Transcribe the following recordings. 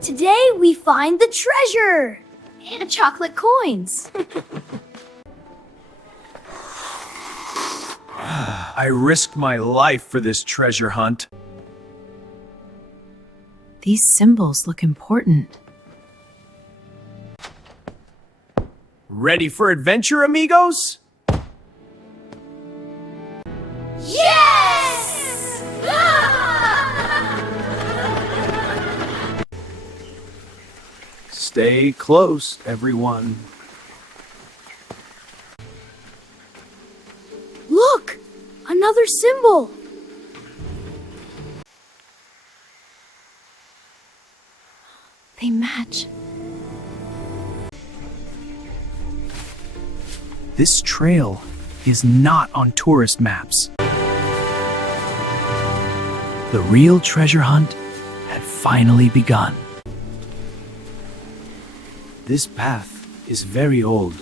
Today we find the treasure! And chocolate coins. I risked my life for this treasure hunt. These symbols look important. Ready for adventure, amigos? Yes! Stay close, everyone. Look! Another symbol! They match. This trail is not on tourist maps. The real treasure hunt had finally begun. This path is very old.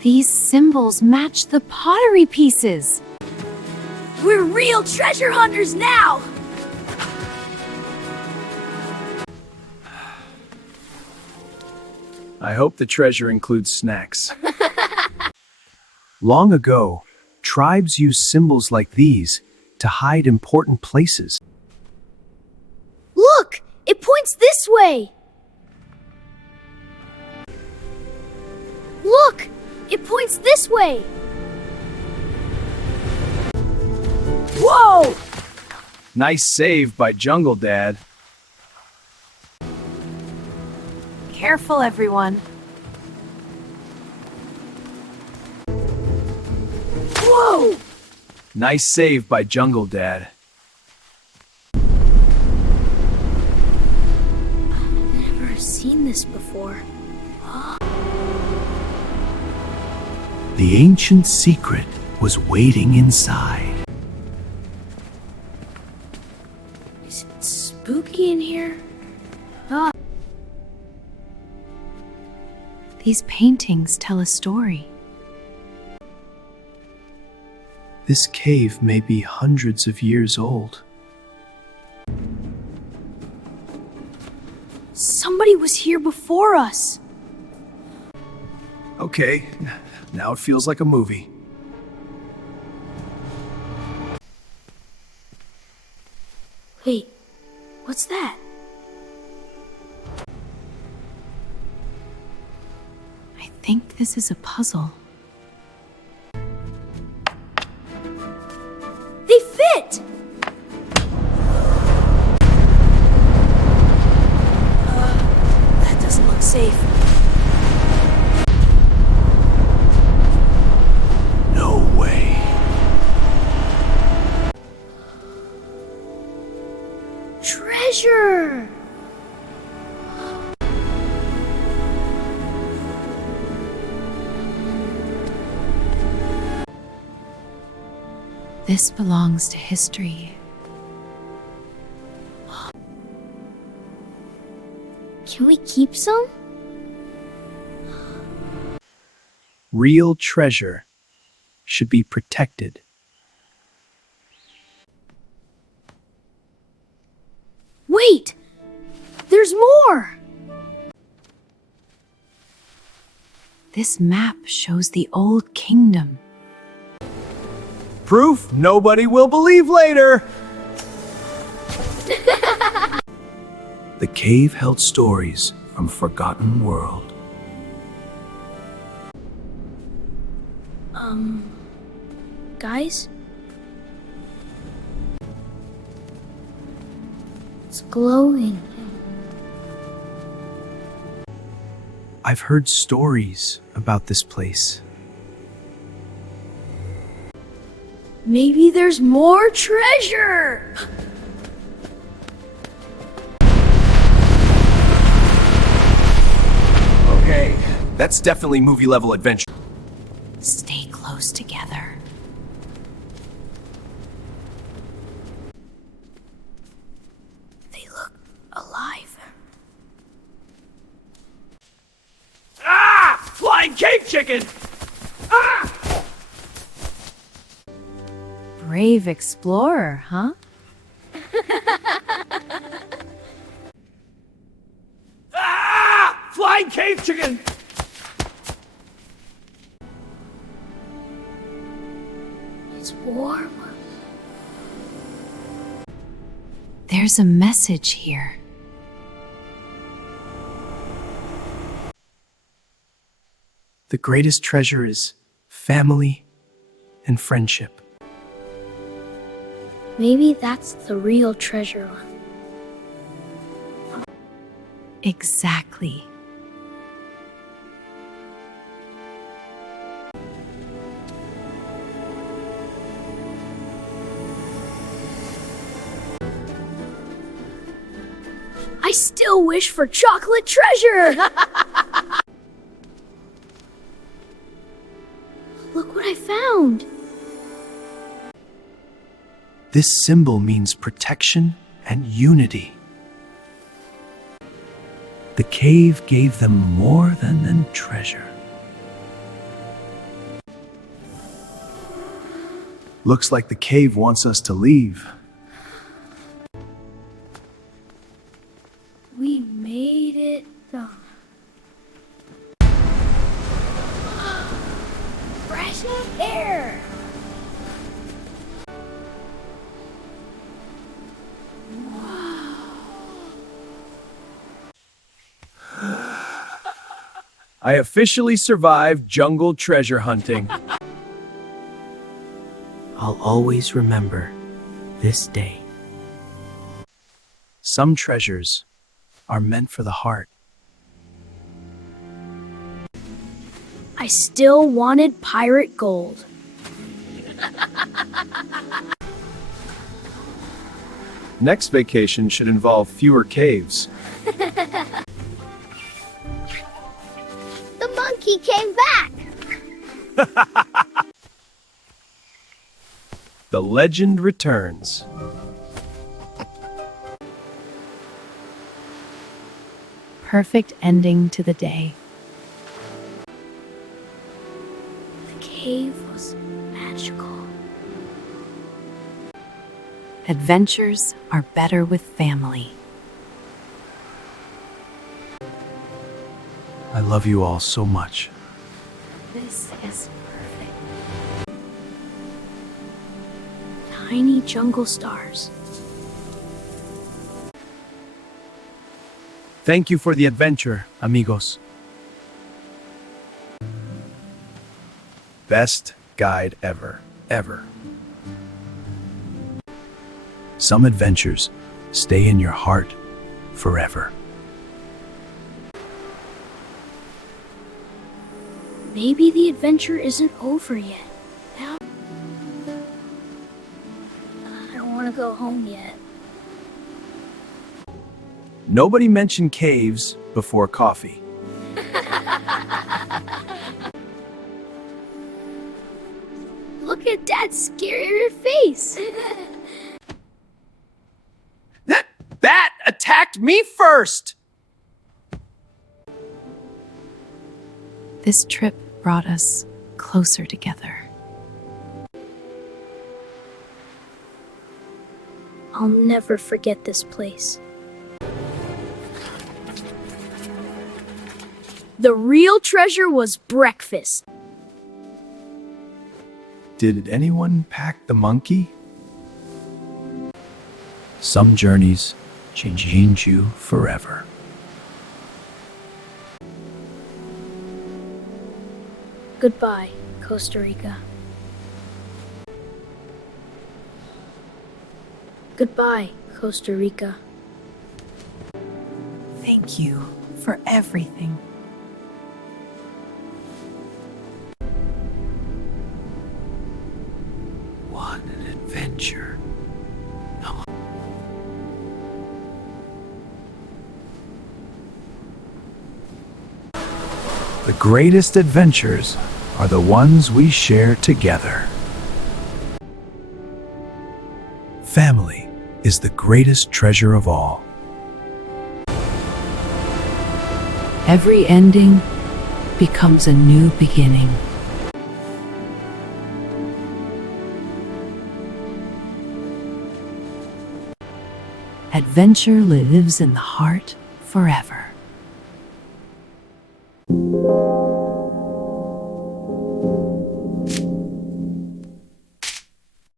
These symbols match the pottery pieces. We're real treasure hunters now! I hope the treasure includes snacks. Long ago, tribes used symbols like these to hide important places. Look! It points this way! Look! It points this way! Whoa! Nice save by Jungle Dad. Careful, everyone. Whoa! Nice save by Jungle Dad. Never seen this before. The ancient secret was waiting inside. Is it spooky in here? These paintings tell a story. This cave may be hundreds of years old. Somebody was here before us. Okay, now it feels like a movie. Wait, what's that? I think this is a puzzle. They fit! That doesn't look safe. No way. Treasure! This belongs to history. Can we keep some? Real treasure should be protected. Wait! There's more! This map shows the old kingdom. Proof nobody will believe later. The cave held stories from a forgotten world. Guys? It's glowing. I've heard stories about this place. Maybe there's more treasure! Okay, that's definitely movie level adventure. Stay close together. They look alive. Ah! Flying cave chicken! Ah! Brave explorer, huh? Ah! Flying cave chicken! It's warm. There's a message here. The greatest treasure is family and friendship. Maybe that's the real treasure. Exactly. I still wish for chocolate treasure! Look what I found! This symbol means protection and unity. The cave gave them more than treasure. Looks like the cave wants us to leave. We made it. Fresh air! I officially survived jungle treasure hunting. I'll always remember this day. Some treasures are meant for the heart. I still wanted pirate gold. Next vacation should involve fewer caves. The monkey came back! The legend returns. Perfect ending to the day. The cave was magical. Adventures are better with family. I love you all so much. This is perfect. Tiny jungle stars. Thank you for the adventure, amigos. Best guide ever. Some adventures stay in your heart forever. Maybe the adventure isn't over yet. Now, I don't want to go home yet. Nobody mentioned caves before coffee. Look at Dad's scary face. That attacked me first! This trip brought us closer together. I'll never forget this place. The real treasure was breakfast. Did anyone pack the monkey? Some journeys change you forever. Goodbye, Costa Rica. Goodbye, Costa Rica. Thank you for everything. What an adventure. The greatest adventures are the ones we share together. Family is the greatest treasure of all. Every ending becomes a new beginning. Adventure lives in the heart forever.